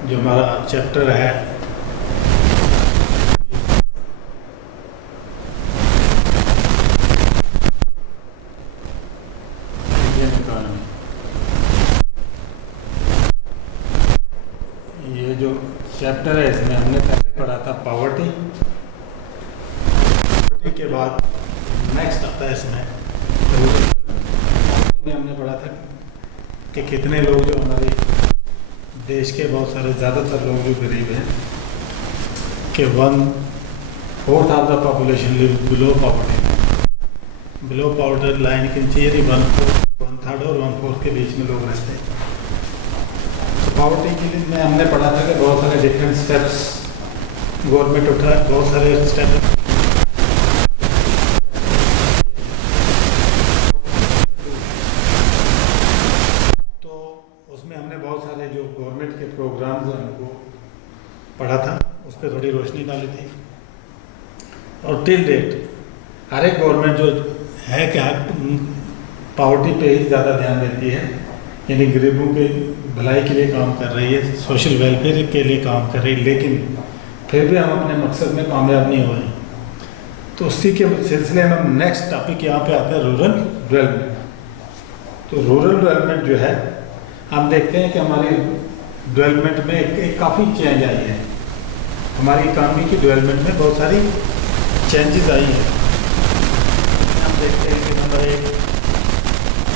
जो हमारा चैप्टर है इंडियन इकोनॉमी, ये जो चैप्टर है इसमें हमने पहले पढ़ा था पॉवर्टी के बाद नेक्स्ट आता है इसमें में हमने पढ़ा था कि कितने लोग जो हमारे देश के बहुत सारे ज़्यादातर लोग जो गरीब हैं कि 1/4 of the population live below poverty line के नीचे, यानी 1/3 और 1/4 के बीच में लोग रहते हैं। तो पॉवर्टी के लिए में हमने पढ़ा था कि बहुत सारे डिफरेंट स्टेप्स गवर्नमेंट उठा, बहुत सारे स्टेप गवर्नमेंट के प्रोग्राम्स हैं उनको पढ़ा था, उस पर थोड़ी रोशनी डाली थी। और टिल डेट हर एक गवर्नमेंट जो है क्या पॉवर्टी पे ही ज़्यादा ध्यान देती है, यानी गरीबों के भलाई के लिए काम कर रही है, सोशल वेलफेयर के लिए काम कर रही है, लेकिन फिर भी हम अपने मकसद में कामयाब नहीं हुए। तो उसी के सिलसिले में हम नेक्स्ट टॉपिक यहाँ पे आते हैं रूरल डेवलपमेंट। तो रूरल डेवलपमेंट जो है हम देखते हैं कि हमारी डेवलपमेंट में एक काफ़ी चेंज आई है, हमारी इकानमी की डेवलपमेंट में बहुत सारी चेंजेस आई हैं। हम देखते हैं कि नंबर 1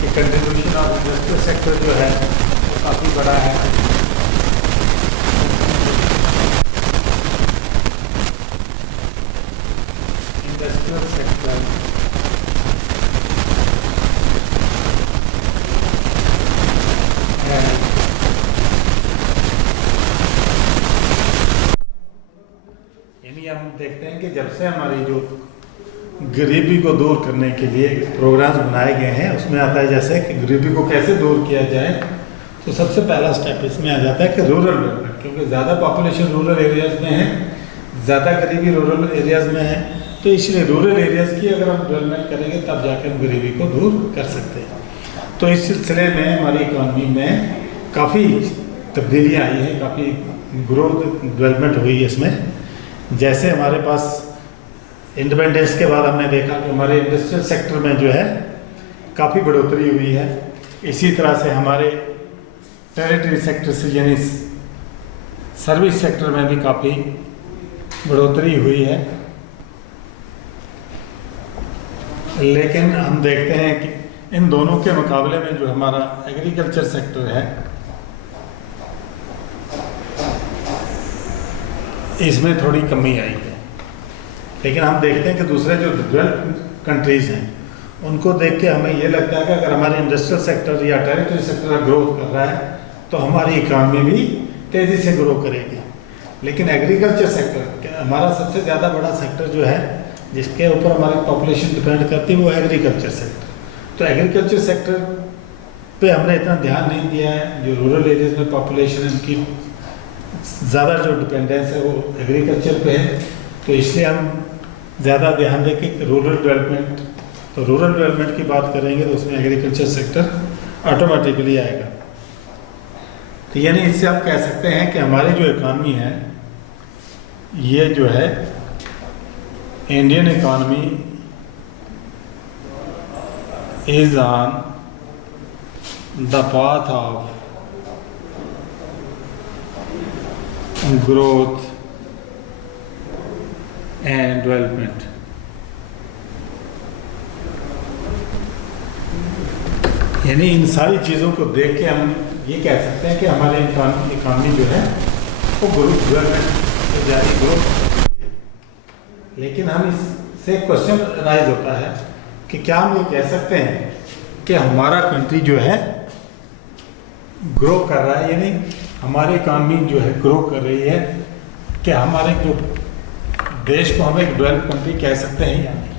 कि कंट्रीब्यूशन ऑफ इंडस्ट्रियल सेक्टर जो है वो काफ़ी बड़ा है। इंडस्ट्रियल सेक्टर हम देखते हैं कि जब से हमारी जो गरीबी को दूर करने के लिए प्रोग्राम्स बनाए गए हैं, उसमें आता है जैसे कि गरीबी को कैसे दूर किया जाए। तो सबसे पहला स्टेप इसमें आ जाता है कि रूरल डेवलपमेंट, क्योंकि ज़्यादा पॉपुलेशन रूरल एरियाज़ में है, ज़्यादा गरीबी रूरल एरियाज़ में है, तो इसलिए रूरल एरियाज़ की अगर हम डेवलपमेंट करेंगे तब जाकर हम गरीबी को दूर कर सकते हैं। तो इस सिलसिले में हमारी इकॉनमी में काफ़ी तब्दीलियाँ आई हैं, काफ़ी ग्रोथ डेवलपमेंट हुई है इसमें। जैसे हमारे पास इंडिपेंडेंस के बाद हमने देखा कि हमारे इंडस्ट्रियल सेक्टर में जो है काफ़ी बढ़ोतरी हुई है। इसी तरह से हमारे टेरिटरी सेक्टर से यानी सर्विस सेक्टर में भी काफ़ी बढ़ोतरी हुई है। लेकिन हम देखते हैं कि इन दोनों के मुकाबले में जो हमारा एग्रीकल्चर सेक्टर है इसमें थोड़ी कमी आई है। लेकिन हम देखते हैं कि दूसरे जो डेवलप्ड कंट्रीज़ हैं उनको देख के हमें ये लगता है कि अगर हमारे इंडस्ट्रियल सेक्टर या टेरिटरी सेक्टर ग्रोथ कर रहा है तो हमारी इकानमी भी तेज़ी से ग्रो करेगी। लेकिन एग्रीकल्चर सेक्टर हमारा सबसे ज़्यादा बड़ा सेक्टर जो है जिसके ऊपर हमारी पॉपुलेशन डिपेंड करती है वो एग्रीकल्चर सेक्टर। तो एग्रीकल्चर सेक्टर पे हमने इतना ध्यान नहीं दिया है। जो रूरल एरियाज़ में पॉपुलेशन है उनकी ज़्यादा जो डिपेंडेंस है वो एग्रीकल्चर पे है, तो इसलिए हम ज़्यादा ध्यान दें कि रूरल डेवलपमेंट। तो रूरल डेवलपमेंट की बात करेंगे तो उसमें एग्रीकल्चर सेक्टर ऑटोमेटिकली आएगा। तो यानी इससे आप कह सकते हैं कि हमारी जो इकॉनमी है ये जो है Indian economy is on the path of growth and development. यानी इन सारी चीज़ों को देख के हम ये कह सकते हैं कि हमारे इकॉनमी जो है वो ग्रोथ डेवलपमेंट जारी ग्रोथ। लेकिन हम इससे क्वेश्चन राइज होता है कि क्या हम ये कह सकते हैं कि हमारा कंट्री जो है ग्रो कर रहा है, यानी हमारी इकॉनमी जो है ग्रो कर रही है, क्या हमारे जो देश को हम एक डेवलप कंट्री कह सकते हैं या नहीं।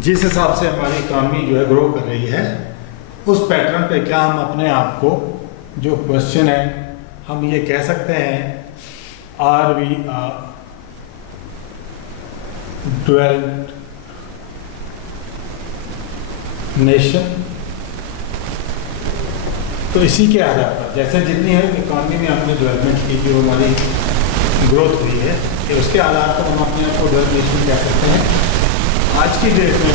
जिस हिसाब से हमारी इकॉनमी जो है ग्रो कर रही है उस पैटर्न पे क्या हम अपने आप को जो क्वेश्चन है हम ये कह सकते हैं आर वी डेवलप्ड नेशन। तो इसी के आधार पर जैसे जितनी है इकॉनमी में हमने डेवलपमेंट की, जो हमारी ग्रोथ हुई है, कि उसके आधार पर हम अपने आप को डेवलप नेशन कह सकते हैं। आज की डेट में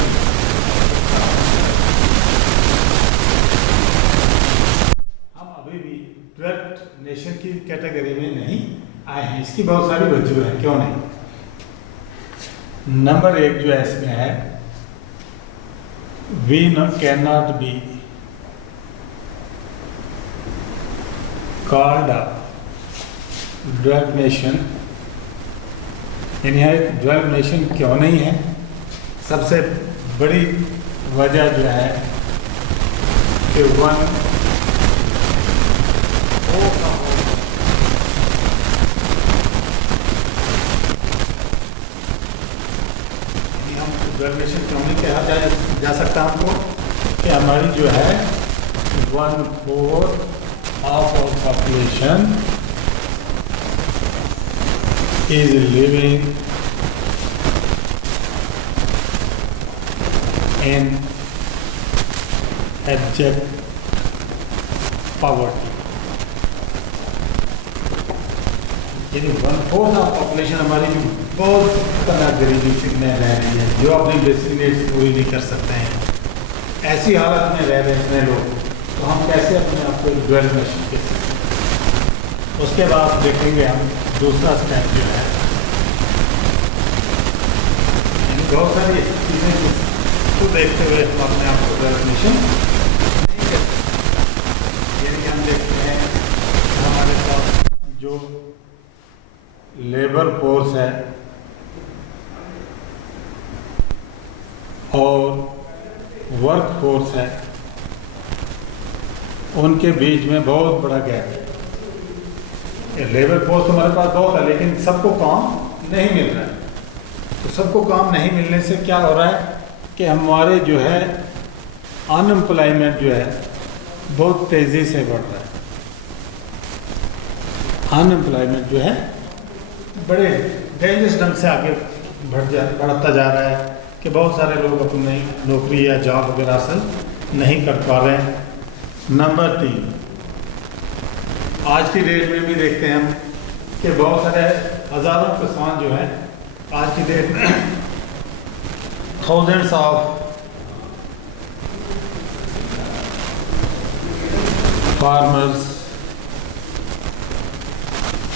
हम अभी भी डेवलप्ड नेशन की कैटेगरी में नहीं आए हैं। इसकी बहुत सारी वजह है, क्यों नहीं। नंबर एक जो है इसमें है, we can not be called a developed nation. यानी डेवलप्ड नेशन क्यों नहीं है? सबसे बड़ी वजह जो है कि वन डेवलपमेंट क्यों नहीं कहा जा सकता हमको, कि हमारी जो है 1/4 of our population is living in abject poverty. यानी 1/4 ऑफ पॉपुलेशन हमारी जो बहुत तरह गरीबी में रह रही है, जो अपनी बेसिक नीड्स पूरी नहीं कर सकते हैं, ऐसी हालत में रह रहे हैं लोग, तो हम कैसे अपने आप को डेवलप्ड नेशन कह सकते हैं। उसके बाद देखेंगे हम दूसरा स्टेप जो है, बहुत सारी चीज़ें को देखते हुए हम अपने आप को डेवलप्ड नेशन नहीं कह सकते। यानी हम देखते हैं हमारे पास जो लेबर फोर्स है और वर्क फोर्स है, उनके बीच में बहुत बड़ा गैप है। लेबर फोर्स हमारे पास बहुत है, लेकिन सबको काम नहीं मिल रहा है। तो सबको काम नहीं मिलने से क्या हो रहा है कि हमारे जो है अनएम्प्लॉयमेंट जो है बहुत तेज़ी से बढ़ रहा है। अनएम्प्लॉयमेंट जो है बड़े डेंजरस ढंग से आगे बढ़ता जा रहा है, कि बहुत सारे लोग अपनी नौकरी या जॉब वगैरह हासिल नहीं कर पा रहे हैं। नंबर 3, आज की डेट में भी देखते हैं हम कि बहुत सारे हज़ारों किसान जो हैं आज की डेट में, thousands of farmers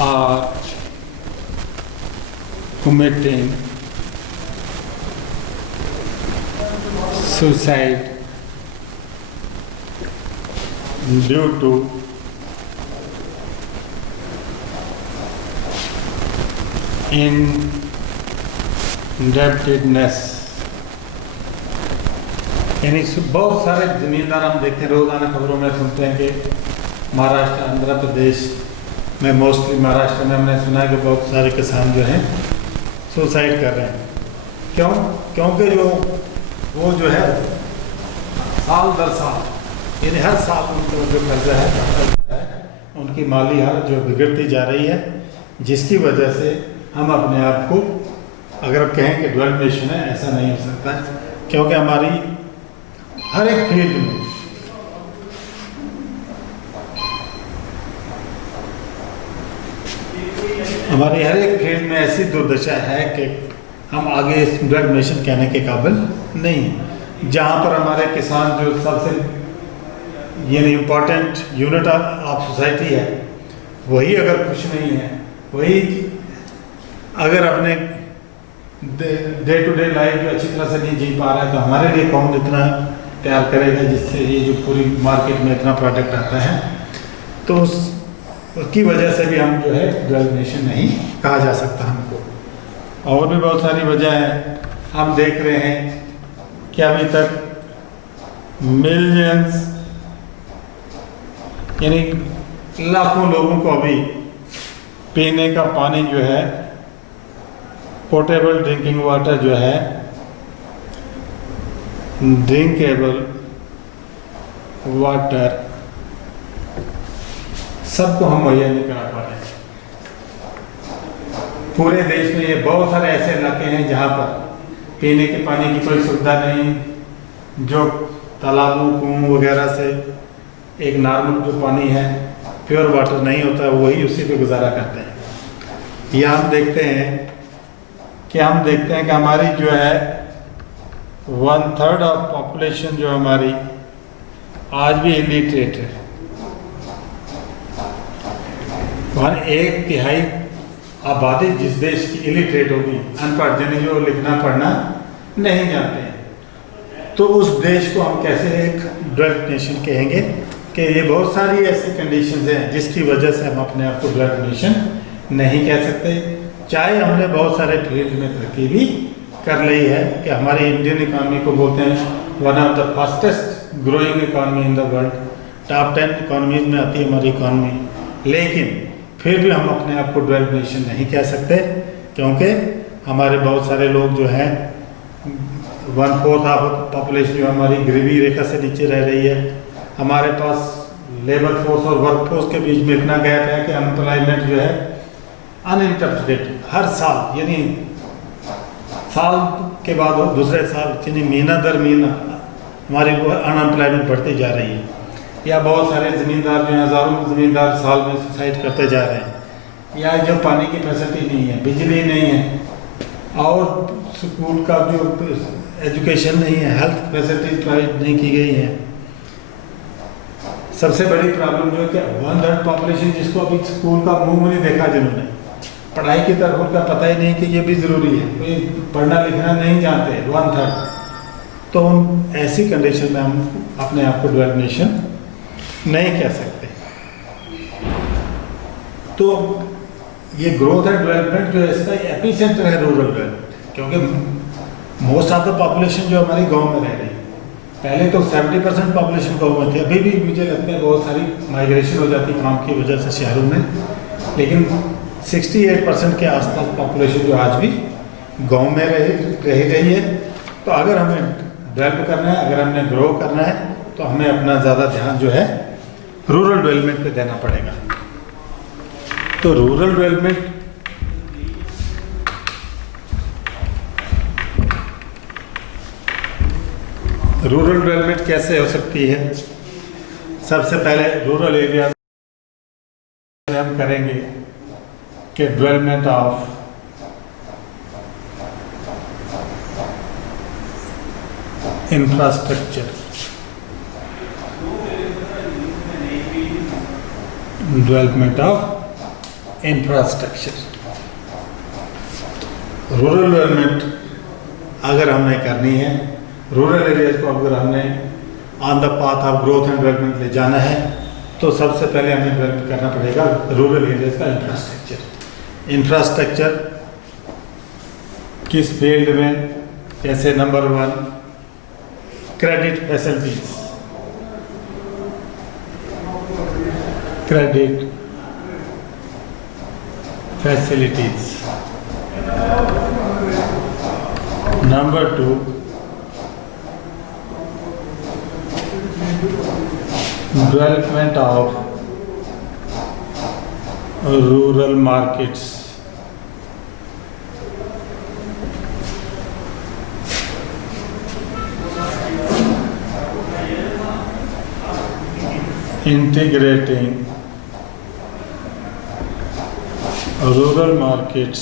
are committing suicide due to indebtedness। यानी बहुत सारे ज़मींदार हम देखते हैं, रोज़ाना खबरों में सुनते हैं कि महाराष्ट्र, आंध्र प्रदेश में, मोस्टली महाराष्ट्र में हमने सुना है कि बहुत सारे किसान जो हैं सुसाइड कर रहे हैं। क्यों? क्योंकि वो जो है साल दर साल, यानी हर साल उनका जो कर्जा है उनकी माली हालत जो बिगड़ती जा रही है, जिसकी वजह से हम अपने आप को अगर कहें कि डेवलप्ड नेशन है, ऐसा नहीं हो सकता, क्योंकि हमारी हर एक फील्ड में हमारी हर एक फील्ड में ऐसी दुर्दशा है कि हम आगे इस डेवलप्ड नेशन कहने के काबिल नहीं हैं। जहाँ पर हमारे किसान जो सबसे यानी इम्पोर्टेंट यूनिट ऑफ सोसाइटी है, वही अगर खुश नहीं है, वही अगर अपने डे टू डे लाइफ जो अच्छी तरह से नहीं जी पा रहा है, तो हमारे लिए कौन इतना तैयार करेगा जिससे ये जो पूरी मार्केट में इतना प्रोडक्ट आता है। तो उसकी वजह से भी हम जो है डेवलप्ड नेशन नहीं कहा जा सकता हमको। और भी बहुत सारी वजह है। हम देख रहे हैं कि अभी तक मिलियंस यानी लाखों लोगों को अभी पीने का पानी जो है, पोर्टेबल ड्रिंकिंग वाटर जो है, ड्रिंकेबल वाटर सबको हम मुहैया नहीं करा पा रहे। पूरे देश में ये बहुत सारे ऐसे इलाके हैं जहाँ पर पीने के पानी की कोई सुविधा नहीं, जो तालाबों, कुओं वगैरह से एक नॉर्मल जो पानी है, प्योर वाटर नहीं होता, वही उसी पे गुजारा करते हैं। या हम देखते हैं कि हमारी जो है 1/3 ऑफ पॉपुलेशन जो हमारी आज भी इलिटरेट है। वहाँ 1/3 आबादी जिस देश की इलिटरेट होगी, अनपढ़, यानी जो लिखना पढ़ना नहीं जानते हैं, तो उस देश को हम कैसे एक डेवलप्ड नेशन कहेंगे? कि ये बहुत सारी ऐसी कंडीशंस हैं जिसकी वजह से हम अपने आप को डेवलप्ड नेशन नहीं कह सकते, चाहे हमने बहुत सारे फील्ड में तरक्की भी कर ली है। कि हमारी इंडियन इकानमी को बोलते हैं one of the fastest growing economy in the world, top 10 economies में आती है हमारी इकानमी, लेकिन फिर भी हम अपने आप को डेवलप्ड नेशन नहीं कह सकते, क्योंकि हमारे बहुत सारे लोग जो हैं 1/4 ऑफ पॉपुलेशन जो हमारी गरीबी रेखा से नीचे रह रही है। हमारे पास लेबर फोर्स और वर्क फोर्स के बीच में इतना गैप है कि अनएम्प्लॉयमेंट जो है अनइंटरप्टेड हर साल, यानी साल के बाद दूसरे साल, यानी महीना दर महीना हमारी अनएम्प्लॉयमेंट बढ़ती जा रही है। या बहुत सारे ज़मींदार जो हैं, हज़ारों ज़मींदार साल में सुसाइड करते जा रहे हैं। या जो पानी की फैसिलिटी नहीं है, बिजली नहीं है, और स्कूल का जो एजुकेशन नहीं है, हेल्थ फैसिलिटी प्रोवाइड नहीं की गई है। सबसे बड़ी प्रॉब्लम जो है कि 1/3 पॉपुलेशन जिसको अभी स्कूल का मुंह नहीं देखा, जिन्होंने पढ़ाई की तरफ उनका पता ही नहीं कि ये भी ज़रूरी है, कोई पढ़ना लिखना नहीं जानते 1/3। तो ऐसी कंडीशन में हम अपने आप को डेवलप्ड नेशन नहीं कह सकते। तो ये ग्रोथ एंड डेवलपमेंट जो है इसका एपिसेंटर है रूरल डेवलपमेंट, क्योंकि मोस्ट ऑफ द पॉपुलेशन जो हमारी गांव में रह रही है। पहले तो 70% पॉपुलेशन गाँव में थी, अभी भी मुझे लगता है बहुत सारी माइग्रेशन हो जाती काम की वजह से शहरों में, लेकिन 68% के आसपास पॉपुलेशन जो आज भी गांव में रह गई है। तो अगर हमें डेवलप करना है, अगर हमने ग्रो करना है, तो हमें अपना ज़्यादा ध्यान जो है रूरल डेवलपमेंट पे देना पड़ेगा। तो रूरल डेवलपमेंट कैसे हो सकती है? सबसे पहले रूरल एरिया में हम करेंगे कि development of infrastructure, development of infrastructure. Rural development अगर हमने करनी है, रूरल एरियाज को अगर हमने on the path of growth and development ले जाना है, तो सबसे पहले हमें डेवलप करना पड़ेगा रूरल एरियाज का इंफ्रास्ट्रक्चर। इंफ्रास्ट्रक्चर किस फील्ड में? जैसे number 1 credit facilities, credit facilities. Number 2 development of rural markets, integrating rural markets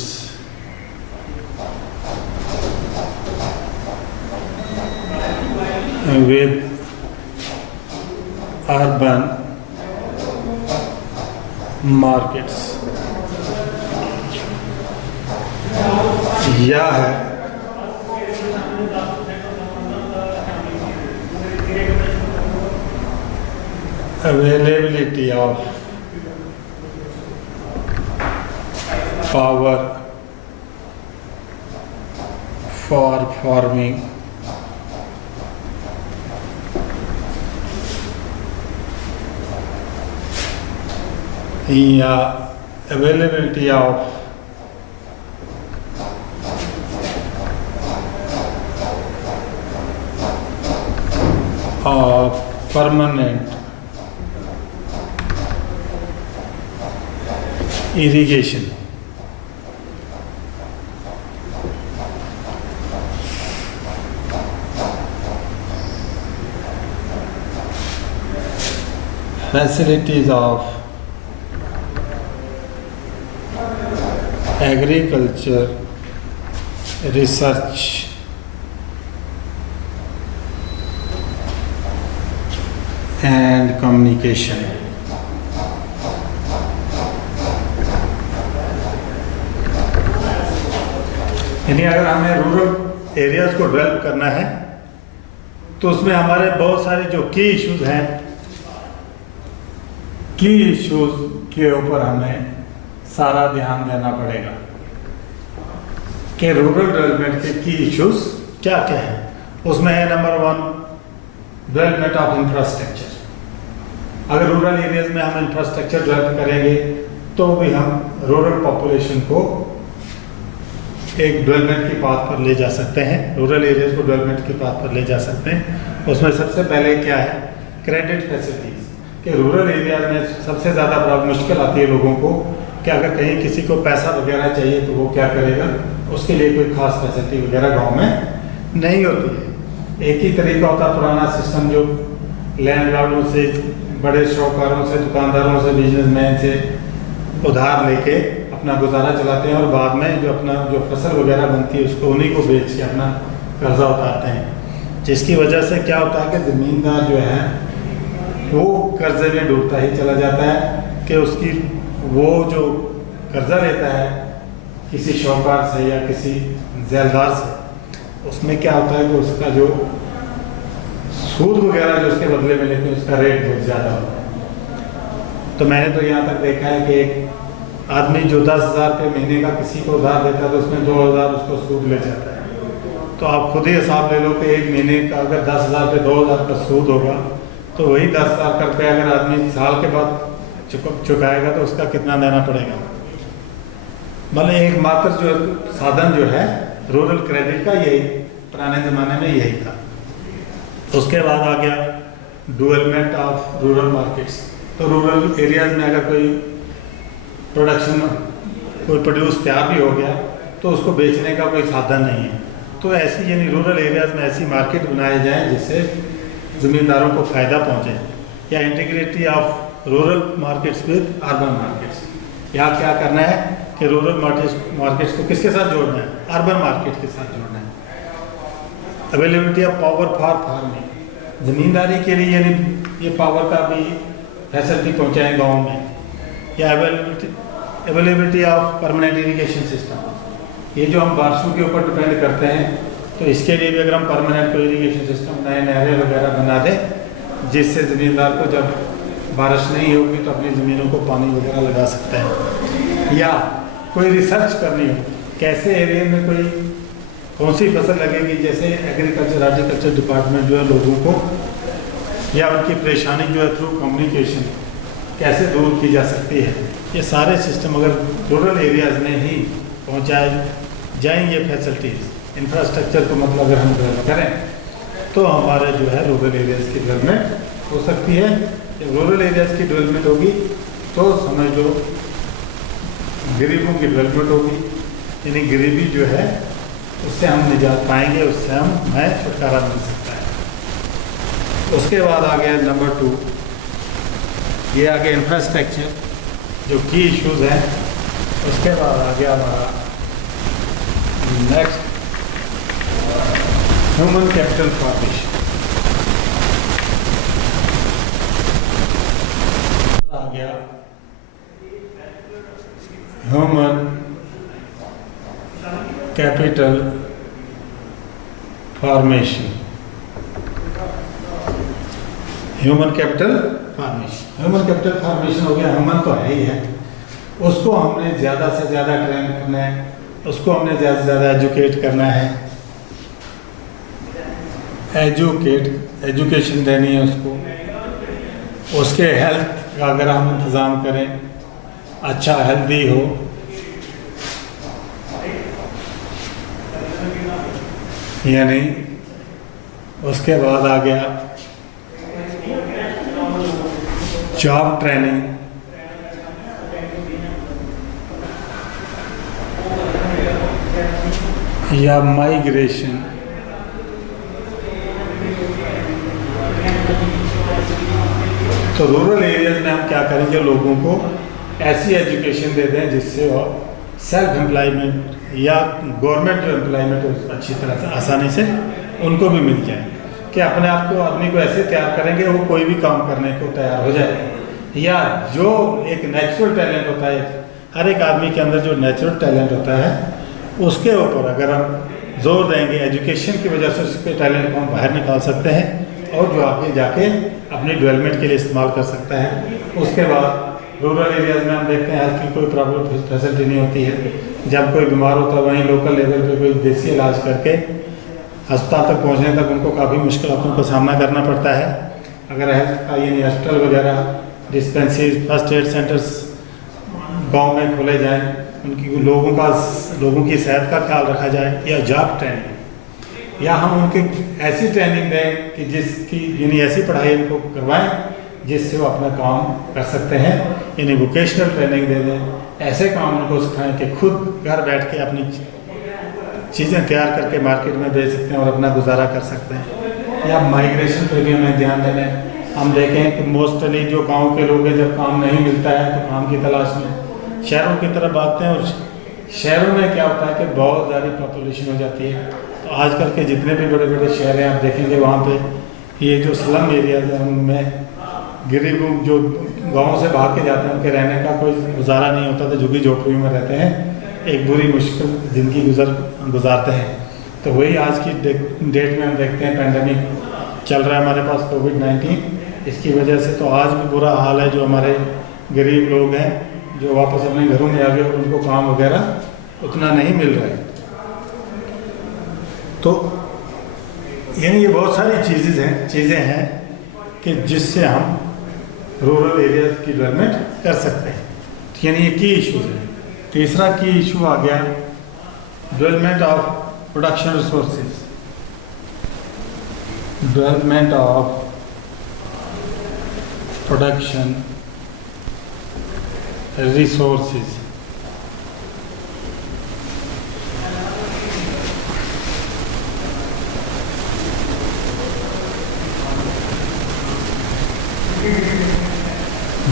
with urban markets। यह है availability of power for farming, या availability of permanent irrigation। facilities of agriculture research and communication. यानी अगर हमें rural areas को develop करना है तो उसमें हमारे बहुत सारे जो की इश्यूज हैं, की इश्यूज के ऊपर हमें सारा ध्यान देना पड़ेगा कि रूरल डेवलपमेंट के की इश्यूज क्या क्या हैं। उसमें है नंबर 1 डेवलपमेंट ऑफ इंफ्रास्ट्रक्चर। अगर रूरल एरियाज में हम इंफ्रास्ट्रक्चर डेवलप करेंगे तो भी हम रूरल पॉपुलेशन को एक डेवलपमेंट की पाथ पर ले जा सकते हैं, रूरल एरियाज को डेवलपमेंट की पाथ पर ले जा सकते हैं। उसमें सबसे पहले क्या है, क्रेडिट फैसिलिटीज़। कि रूरल एरियाज में सबसे ज़्यादा बड़ा मुश्किल आती है लोगों को कि अगर कहीं किसी को पैसा वगैरह चाहिए तो वो क्या करेगा, उसके लिए कोई खास फैसिलिटी वगैरह गाँव में नहीं होती है। एक ही तरीका होता है पुराना सिस्टम, जो लैंडलॉर्डों से, बड़े शौकारों से, दुकानदारों से, बिजनेसमैन से उधार लेके अपना गुजारा चलाते हैं और बाद में जो फसल वगैरह बनती है उसको उन्हीं को बेच के अपना कर्जा उतारते हैं। जिसकी वजह से क्या होता है कि ज़मींदार जो है वो कर्जे में डूबता ही चला जाता है कि उसकी वो जो कर्जा लेता है किसी शौकार से या किसी ज़ैलदार से, उसमें क्या होता है कि उसका जो सूद वगैरह जो उसके बदले में लेते हैं उसका रेट बहुत ज़्यादा होता है। तो मैंने तो यहाँ तक देखा है कि एक आदमी जो 10,000 रुपये महीने का किसी को उधार देता है तो उसमें 2,000 उसको सूद ले जाता है। तो आप खुद ही हिसाब ले लो कि एक महीने का अगर 10,000 पे 2,000 का सूद होगा तो वही 10,000 का रुपया अगर आदमी साल के बाद चुकाएगा तो उसका कितना देना पड़ेगा। मतलब एक मात्र जो साधन जो है रूरल क्रेडिट का, यही पुराने ज़माने में यही था। उसके बाद आ गया डेवलपमेंट ऑफ रूरल मार्केट्स। तो रूरल एरियाज में अगर कोई प्रोडक्शन, कोई प्रोड्यूस तैयार भी हो गया तो उसको बेचने का कोई साधन नहीं है, तो ऐसी यानी रूरल एरियाज में ऐसी मार्केट बनाए जाएं जिससे ज़मींदारों को फ़ायदा पहुंचे। या integrity of rural markets with urban markets. यहाँ क्या करना है कि रूरल मार्केट्स को किसके साथ जोड़ना है, अर्बन मार्केट के साथ जोड़ना है। Availability of power for farming, ज़मींदारी के लिए यानी ये पावर का भी फैसिलिटी पहुँचाएँ गाँव में। या availability of permanent irrigation system, ये जो हम बारिशों के ऊपर डिपेंड करते हैं तो इसके लिए भी अगर हम परमानेंट कोई इरिगेशन सिस्टम, नए नहरें वगैरह बना दें जिससे ज़मींदार को जब बारिश नहीं होगी तो अपनी ज़मीनों को पानी वगैरह लगा सकते हैं। या कोई रिसर्च करनी हो कैसे एरिया में कोई कौन सी फसल लगेगी, जैसे एग्रीकल्चर डिपार्टमेंट जो है लोगों को या उनकी परेशानी जो है थ्रू कम्युनिकेशन कैसे दूर की जा सकती है। ये सारे सिस्टम अगर रूरल एरियाज़ में ही पहुंचाए जाएं ये फैसिलिटीज़, इंफ्रास्ट्रक्चर को मतलब अगर हम डेवलप करें तो हमारे जो है रूरल एरियाज़ की डेवलपमेंट हो सकती है। जब रूरल एरियाज़ की डेवलपमेंट होगी तो समझ लो गरीबों की डेवलपमेंट होगी, यानी गरीबी जो है उससे हम निजात पाएंगे, उससे हमें छुटकारा मिल सकता है। उसके बाद आ गया नंबर 2, ये आ गया इंफ्रास्ट्रक्चर जो की इश्यूज हैं। उसके बाद आ गया हमारा नेक्स्ट ह्यूमन कैपिटल फॉर्मेशन। आ गया human capital formation. Human capital formation हो गया, ह्यूमन तो है ही है, उसको हमने ज़्यादा से ज़्यादा ट्रेन करना है, उसको हमने ज़्यादा से ज़्यादा एजुकेट करना है, एजुकेशन देनी है उसको, उसके हेल्थ का अगर हम इंतज़ाम करें, अच्छा हेल्दी हो, यानी उसके बाद आ गया जॉब ट्रेनिंग, या माइग्रेशन, तो रूरल एरियाज में हम क्या करेंगे, लोगों को ऐसी एजुकेशन दे दें जिससे वो सेल्फ एम्प्लॉयमेंट या गवर्नमेंट जो एम्प्लॉयमेंट अच्छी तरह से आसानी से उनको भी मिल जाए, कि अपने आप को आदमी को ऐसे तैयार करेंगे वो कोई भी काम करने को तैयार हो जाए। या जो एक नेचुरल टैलेंट होता है, हर एक आदमी के अंदर जो नेचुरल टैलेंट होता है उसके ऊपर अगर हम जोर देंगे, एजुकेशन की वजह से उसके टैलेंट को हम बाहर निकाल सकते हैं और जो आगे जाके अपनी डेवलपमेंट के लिए इस्तेमाल कर सकता है। उसके बाद रूरल एरियाज़ में हम देखते हैं हेल्थ की कोई प्रॉब्लम फैसिलिटी नहीं होती है, जब कोई बीमार होता है वहीं लोकल लेवल पे कोई देसी इलाज करके अस्पताल तक पहुंचने तक उनको काफ़ी मुश्किलों का सामना करना पड़ता है। अगर हेल्थ का यानी हॉस्पिटल वगैरह, डिस्पेंसरी, फर्स्ट एड सेंटर्स गांव में खोले जाएं, उनकी लोगों की सेहत का ख्याल रखा जाए, या जॉब ट्रेनिंग, या हम उनकी ऐसी ट्रेनिंग दें कि जिसकी यानी ऐसी पढ़ाई उनको करवाएं जिससे वो अपना काम कर सकते हैं, यानी वोकेशनल ट्रेनिंग दे दें, ऐसे काम उनको सिखाएं कि खुद घर बैठ के अपनी चीज़ें तैयार करके मार्केट में बेच सकते हैं और अपना गुजारा कर सकते हैं। या माइग्रेशन पे भी हमें ध्यान देना है। हम देखें कि मोस्टली जो गांव के लोग हैं जब काम नहीं मिलता है तो काम की तलाश में शहरों की तरफ भागते हैं, और शहरों में क्या होता है कि बहुत ज़्यादा पॉपुलेशन हो जाती है। तो आजकल के जितने भी बड़े बड़े शहर हैं आप देखेंगे वहाँ पे ये जो स्लम एरियाज हैं उनमें गरीब जो गाँव से भाग के जाते हैं उनके रहने का कोई गुजारा नहीं होता, तो झुग्गी झोपड़ियों में रहते हैं, एक बुरी मुश्किल ज़िंदगी गुजारते हैं। तो वही आज की डेट में हम देखते हैं पैंडेमिक चल रहा है हमारे पास, कोविड-19, इसकी वजह से तो आज भी बुरा हाल है। जो हमारे गरीब लोग हैं जो वापस अपने घरों में आ गए और उनको काम वगैरह उतना नहीं मिल रहा है। तो यानी ये बहुत सारी चीज़ें हैं कि जिससे हम रूरल एरियाज की डेवलपमेंट कर सकते हैं। यानी ये की इशूज़ हैं। तीसरा की इशू आ गया development of production resources, development of production resources.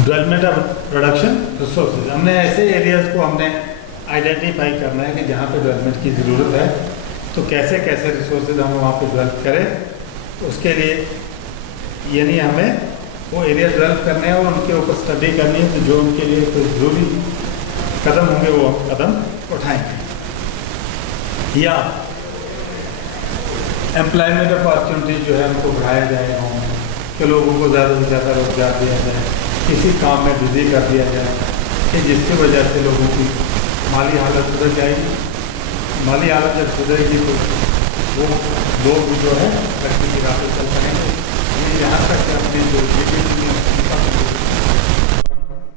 Development of production resources, हमने ऐसे एरियाज़ को हमने आइडेंटिफाई करना है कि जहाँ पे डेवलपमेंट की ज़रूरत है, तो कैसे कैसे रिसोर्सेज हम वहाँ पे डेवलप करें। उसके लिए यानी हमें वो एरिया डेवलप करने हैं और उनके ऊपर स्टडी करनी है, तो जो उनके लिए कोई ज़रूरी कदम होंगे वो कदम उठाएंगे। या एम्प्लॉयमेंट अपॉर्चुनिटी जो है उनको बढ़ाया जाए, कि लोगों को ज़्यादा से ज़्यादा रोजगार दिया जाए, किसी काम में बिजी कर दिया जाए कि जिसकी वजह से लोगों की माली हालत सुधर जाएगी। माली हालत जब सुधरेगी तो वो लोग जो है तरक्की की राह पे चल पाएंगे। यहाँ तक कि अपनी जो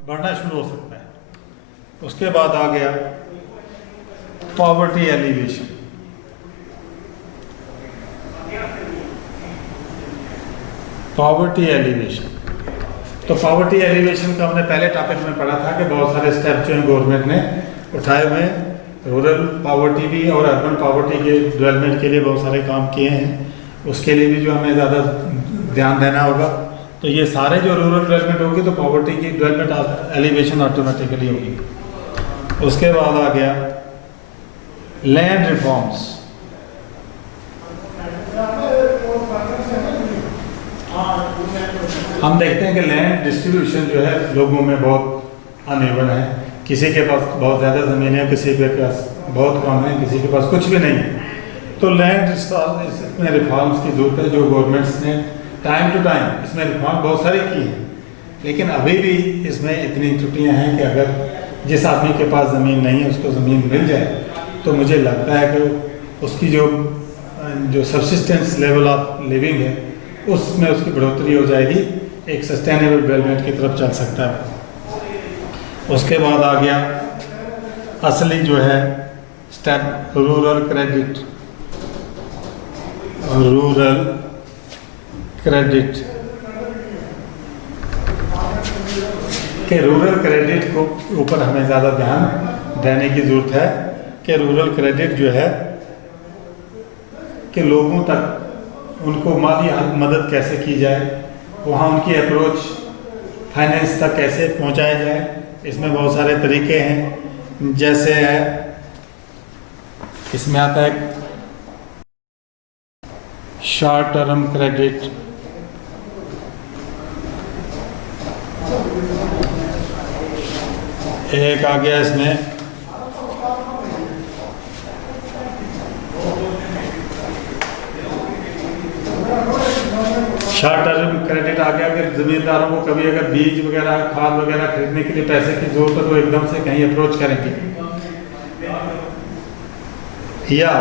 बढ़ना शुरू हो सकता है। उसके बाद आ गया पॉवर्टी एलिवेशन। पॉवर्टी एलिवेशन, तो पॉवर्टी एलिवेशन का हमने पहले टॉपिक में पढ़ा था कि बहुत सारे स्टेप जो हैं गवर्नमेंट ने उठाए हुए हैं, रूरल पॉवर्टी भी और अर्बन पॉवर्टी के डेवलपमेंट के लिए बहुत सारे काम किए हैं। उसके लिए भी जो हमें ज़्यादा ध्यान देना होगा। तो ये सारे जो रूरल डेवलपमेंट होगी तो पॉवर्टी की डेवलपमेंट एलिवेशन ऑटोमेटिकली होगी। उसके बाद आ गया लैंड रिफॉर्म्स। हम देखते हैं कि लैंड डिस्ट्रीब्यूशन जो है लोगों में बहुत अनइवन है। किसी के पास बहुत ज़्यादा ज़मीन है, किसी के पास बहुत कम है, किसी के पास कुछ भी नहीं है। तो लैंड इसमें रिफॉर्म्स की ज़रूरत है, जो गवर्नमेंट्स ने टाइम टू टाइम इसमें रिफॉर्म बहुत सारी की हैं, लेकिन अभी भी इसमें इतनी त्रुटियां हैं कि अगर जिस आदमी के पास ज़मीन नहीं है उसको ज़मीन मिल जाए तो मुझे लगता है कि उसकी जो सब्सिस्टेंस लेवल ऑफ लिविंग है उसमें उसकी बढ़ोतरी हो जाएगी, एक सस्टेनेबल डेवलपमेंट की तरफ चल सकता है। उसके बाद आ गया असली जो है step rural credit. Rural credit के रूरल क्रेडिट को ऊपर हमें ज़्यादा ध्यान देने की ज़रूरत है कि रूरल क्रेडिट जो है कि लोगों तक उनको माली मदद कैसे की जाए, वहाँ उनकी अप्रोच फाइनेंस तक कैसे पहुंचाया जाए। इसमें बहुत सारे तरीके हैं, जैसे है इसमें आता है शॉर्ट टर्म क्रेडिट, एक आ गया इसमें शॉर्ट टर्म क्रेडिट आ गया कि ज़मींदारों को कभी अगर बीज वगैरह खाद वगैरह खरीदने के लिए पैसे की जरूरत है तो एकदम से कहीं अप्रोच करेंगे, या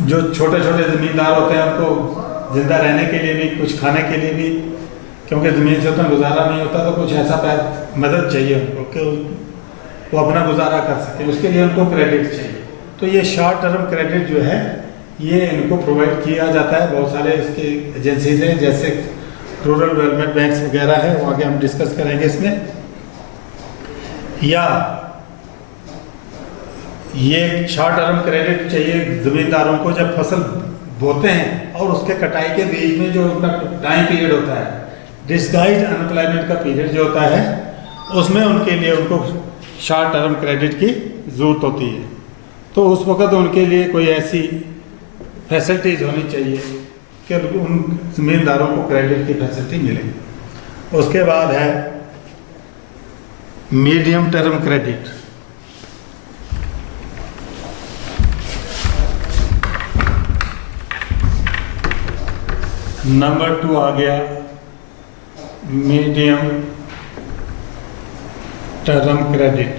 जो छोटे छोटे ज़मींदार होते हैं उनको जिंदा रहने के लिए भी, कुछ खाने के लिए भी, क्योंकि ज़मीन से उतना गुजारा नहीं होता तो कुछ ऐसा मदद चाहिए उनको कि वो अपना गुजारा कर सके, उसके लिए उनको क्रेडिट चाहिए। तो ये शॉर्ट टर्म क्रेडिट जो है ये इनको प्रोवाइड किया जाता है। बहुत सारे इसके एजेंसीज हैं, जैसे रूरल डेवलपमेंट बैंक्स वगैरह है, वो आगे हम डिस्कस करेंगे इसमें। या ये शॉर्ट टर्म क्रेडिट चाहिए ज़मींदारों को जब फसल बोते हैं और उसके कटाई के बीच में जो उनका टाइम पीरियड होता है, डिस्गाइज्ड अनएम्प्लॉयमेंट का पीरियड जो होता है, उसमें उनके लिए उनको शॉर्ट टर्म क्रेडिट की ज़रूरत होती है। तो उस वक्त उनके लिए कोई ऐसी फैसिलिटीज़ होनी चाहिए कि उन ज़मींदारों को क्रेडिट की फैसिलिटी मिले। उसके बाद है मीडियम टर्म क्रेडिट। नंबर 2 आ गया मीडियम टर्म क्रेडिट।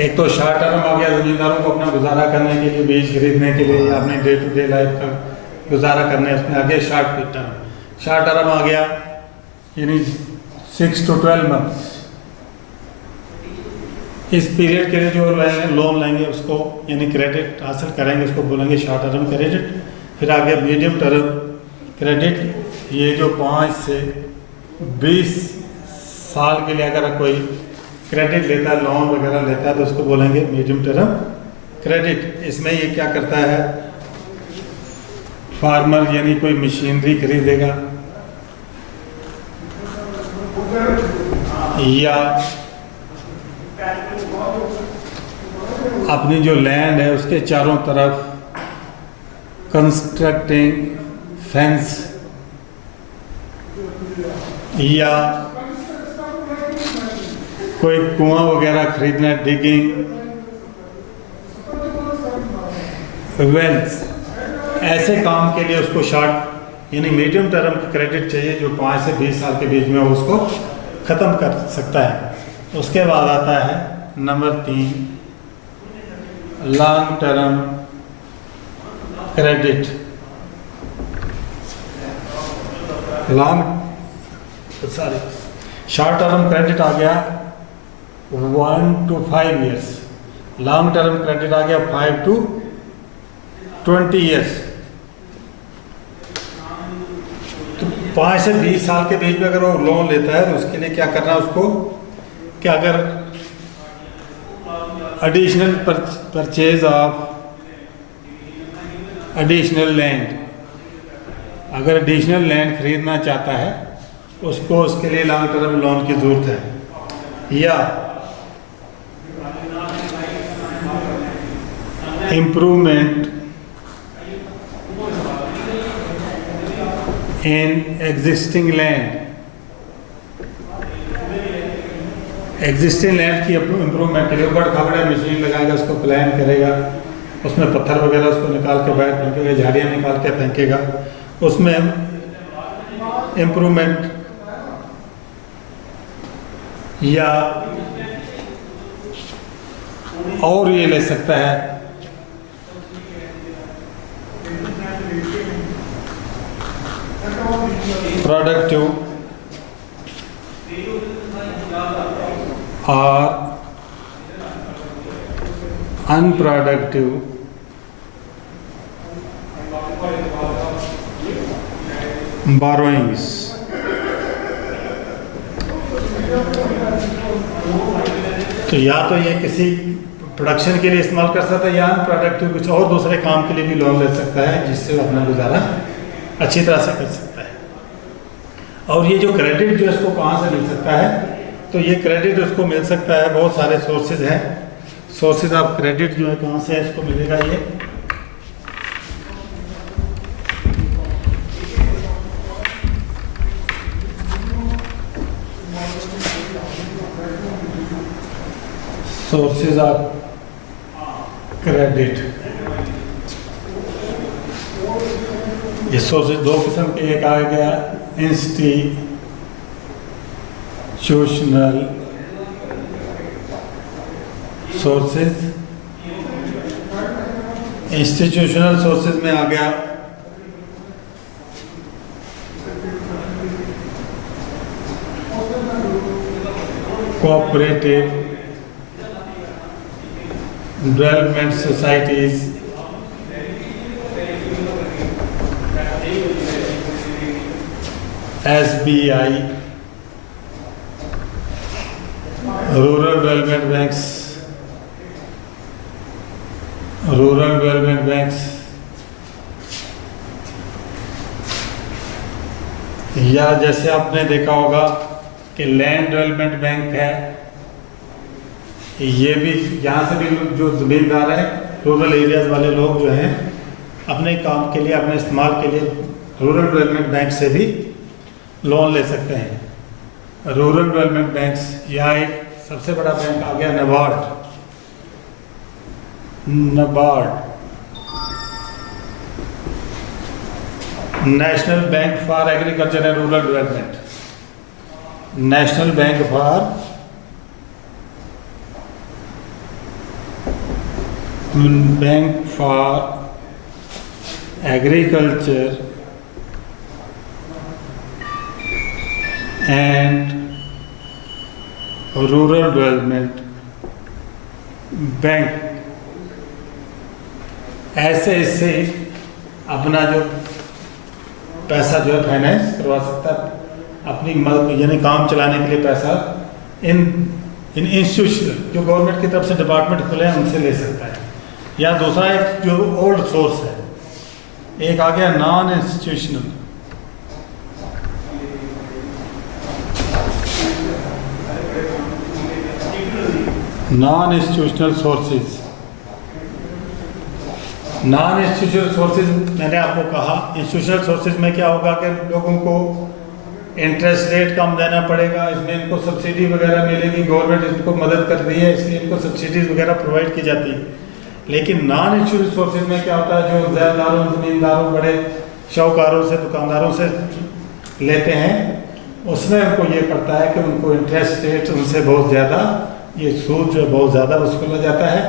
एक तो शॉर्ट टर्म आ गया, ज़मींदारों को अपना गुजारा करने के लिए, बीज खरीदने के लिए या अपने डे टू डे लाइफ का गुजारा करने, उसमें आ गया शॉर्ट टर्म। शॉर्ट टर्म आ गया यानी 6 to 12 मंथ्स। इस पीरियड के लिए जो लोन लेंगे उसको यानी क्रेडिट हासिल करेंगे उसको बोलेंगे शॉर्ट टर्म क्रेडिट। फिर आ गया मीडियम टर्म क्रेडिट, ये जो 5 से 20 साल के लिए अगर कोई क्रेडिट लेता है, लोन वगैरह लेता है, तो उसको बोलेंगे मीडियम टर्म क्रेडिट। इसमें ये क्या करता है, फार्मर यानी कोई मशीनरी खरीदेगा या अपनी जो लैंड है उसके चारों तरफ कंस्ट्रक्टिंग फेंस, या कोई कुआं वगैरह खरीदना, डिगिंग वेल्स, ऐसे काम के लिए उसको शॉर्ट यानी मीडियम टर्म क्रेडिट चाहिए जो 5 से 20 साल के बीच में उसको ख़त्म कर सकता है। उसके बाद आता है number 3 long term credit. Short term credit आ गया 1 to 5 years, long term credit आ गया 5 to 20 years। तो 5 से 20 साल के बीच में अगर वो लोन लेता है तो उसके लिए क्या करना है उसको, कि अगर additional purchase of additional land, अगर एडिशनल लैंड खरीदना चाहता है उसको उसके लिए लॉन्ग टर्म लोन की ज़रूरत है। या improvement in existing land, existing land की इम्प्रूवमेंट के लिए बड़ खबड़े मशीन लगाएगा, उसको प्लान करेगा, उसमें पत्थर वगैरह उसको निकाल के बाहर फेंकेगा, झाड़ियाँ निकाल के फेंकेगा, उसमें इम्प्रूवमेंट, या और ये ले सकता है प्रोडक्टिव और अनप्रोडक्टिव बोरोइंग्स। तो या तो ये किसी प्रोडक्शन के लिए इस्तेमाल कर सकता है या अनप्रोडक्टिव कुछ और दूसरे काम के लिए भी लोन ले सकता है जिससे वो अपना गुजारा अच्छी तरह से कर सकता है। और ये जो क्रेडिट जो इसको कहाँ से मिल सकता है, तो ये क्रेडिट उसको मिल सकता है, बहुत सारे सोर्सेज हैं। सोर्सेज ऑफ क्रेडिट जो है कहाँ से इसको मिलेगा, ये सोर्सेज ऑफ क्रेडिट। ये सोर्सेज दो किस्म के, एक आ गया इंस्टीट्यूशनल सोर्सेज। इंस्टीट्यूशनल सोर्सेज में आ गया cooperative development societies, SBI, rural development banks, या जैसे आपने देखा होगा कि लैंड डेवलपमेंट बैंक है, ये भी यहाँ से भी जो ज़मींदार हैं, रूरल एरियाज़ वाले लोग जो हैं, अपने काम के लिए, अपने इस्तेमाल के लिए रूरल डेवलपमेंट बैंक से भी लोन ले सकते हैं। रूरल डेवलपमेंट बैंक्स, यहाँ एक सबसे बड़ा बैंक आ गया NABARD, national bank for agriculture and rural development, national bank for agriculture and rural development bank, ऐसे इससे अपना जो पैसा जो है फाइनेंस करवा सकता है, अपनी यानी काम चलाने के लिए पैसा इन इंस्टीट्यूशन जो गवर्नमेंट की तरफ से डिपार्टमेंट खुले हैं उनसे ले सकता है। या दूसरा एक जो ओल्ड सोर्स है, एक आ गया non institutional sources. Non institutional sources मैंने आपको कहा, इंस्टीट्यूशनल सोर्सेज में क्या होगा कि लोगों को इंटरेस्ट रेट कम देना पड़ेगा, इसमें इनको सब्सिडी वगैरह मिलेगी, गवर्नमेंट इनको मदद कर रही है, इसलिए इनको सब्सिडीज वगैरह प्रोवाइड की जाती है। लेकिन नॉन इंस्टीट्यूशनल सोर्सेज में क्या होता है, जो ज़मींदारों, बड़े शाहूकारों से, दुकानदारों से लेते हैं, उसमें उनको ये पड़ता है कि उनको इंटरेस्ट रेट उनसे बहुत ज़्यादा, ये सूद जो बहुत ज़्यादा वसूला जाता है,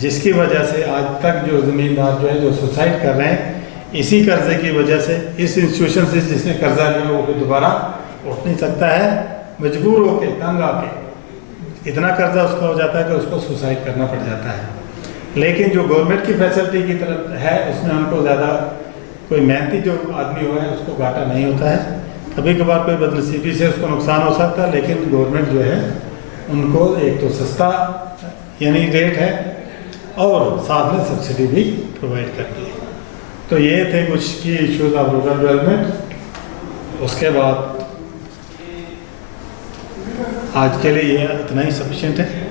जिसकी वजह से आज तक जो ज़मींदार जो है जो सुसाइड कर रहे हैं, इसी कर्जे की वजह से, इस इंस्टीट्यूशन से जिसने कर्जा लिया वो दोबारा उठ नहीं सकता है, मजबूर होके, तंग आके इतना कर्जा उसका हो जाता है कि उसको सुसाइड करना पड़ जाता है। लेकिन जो गवर्नमेंट की फैसिलिटी की तरफ है, उसमें हमको ज़्यादा कोई मेहनती जो आदमी हुआ है उसको घाटा नहीं होता है। कभी कभार कोई बदनसीबी से उसको नुकसान हो सकता है, लेकिन गवर्नमेंट जो है उनको एक तो सस्ता यानी रेट है और साथ में सब्सिडी भी प्रोवाइड करती है। तो ये थे कुछ की इश्यूज ऑफ रूरल डेवलपमेंट। उसके बाद आज के लिए ये इतना ही सफिशिएंट है।